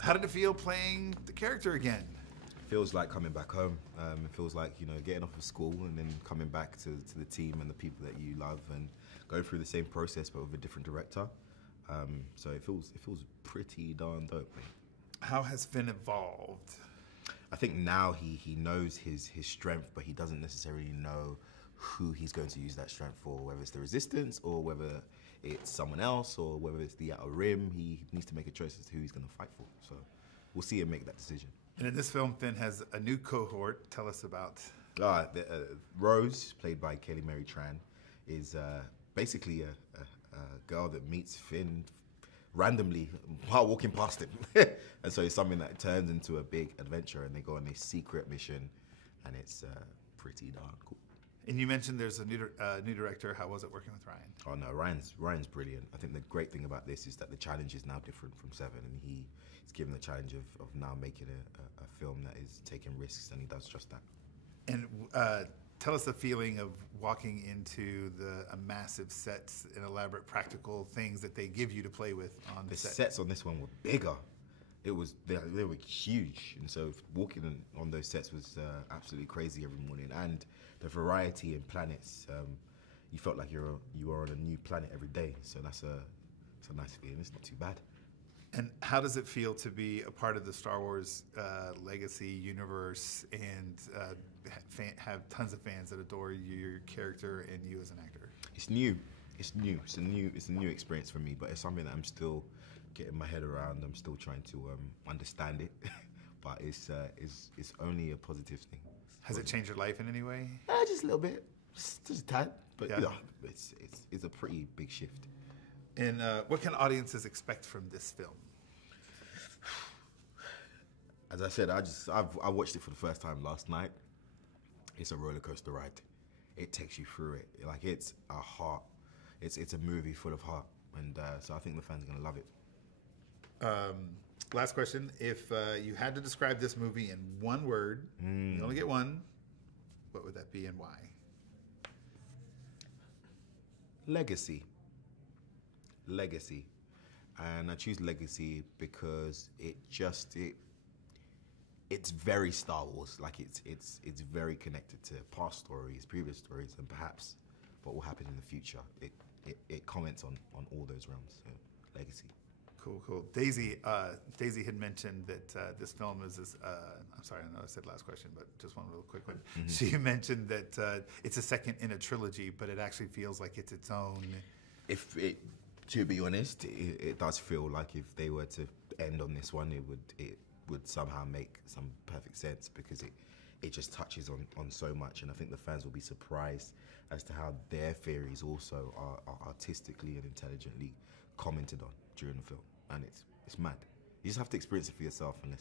How did it feel playing the character again? Feels like coming back home. It feels like, you know, getting off of school and then coming back to the team and the people that you love and going through the same process but with a different director. So it feels pretty darn dope. How has Finn evolved? I think now he knows his strength, but he doesn't necessarily know who he's going to use that strength for, whether it's the Resistance or whether it's someone else or whether it's the Outer Rim. He needs to make a choice as to who he's going to fight for. So we'll see him make that decision. And in this film, Finn has a new cohort. Tell us about. Rose, played by Kelly Mary Tran, is basically a girl that meets Finn randomly while walking past him. And so it's something that turns into a big adventure, and they go on this secret mission, and it's pretty darn cool. And you mentioned there's a new director. How was it working with Rian? Oh no, Ryan's brilliant. I think the great thing about this is that the challenge is now different from Seven, and he's given the challenge of now making a film that is taking risks, and he does just that. And tell us the feeling of walking into a massive sets and elaborate practical things that they give you to play with on the set. The sets on this one were bigger. They were huge, and so walking on those sets was absolutely crazy every morning. And the variety in planets, you felt like you were on a new planet every day. So it's a nice feeling. It's not too bad. And how does it feel to be a part of the Star Wars legacy universe and have tons of fans that adore your character and you as an actor? It's new. It's a new experience for me, but it's something that I'm still getting my head around. I'm still trying to understand it, but it's only a positive thing. Has it changed your life in any way? Just a little bit, just a tad, but yeah, it's a pretty big shift. And what can audiences expect from this film? As I said, I watched it for the first time last night. It's a roller coaster ride. It takes you through it. Like it's a movie full of heart, and so I think the fans are gonna love it. Last question: if you had to describe this movie in one word, you only get one, what would that be and why? Legacy. And I choose legacy because it's very Star Wars. Like it's very connected to past stories, previous stories, and perhaps what will happen in the future. It comments on all those realms. So legacy. Cool. Daisy had mentioned that this film is this. I'm sorry, I know I said last question, but just one real quick one. Mm-hmm. She mentioned that it's a second in a trilogy, but it actually feels like it's its own. To be honest, it does feel like if they were to end on this one, it would somehow make some perfect sense, because it just touches on so much, and I think the fans will be surprised as to how their theories also are artistically and intelligently commented on during the film, and it's mad. You just have to experience it for yourself, and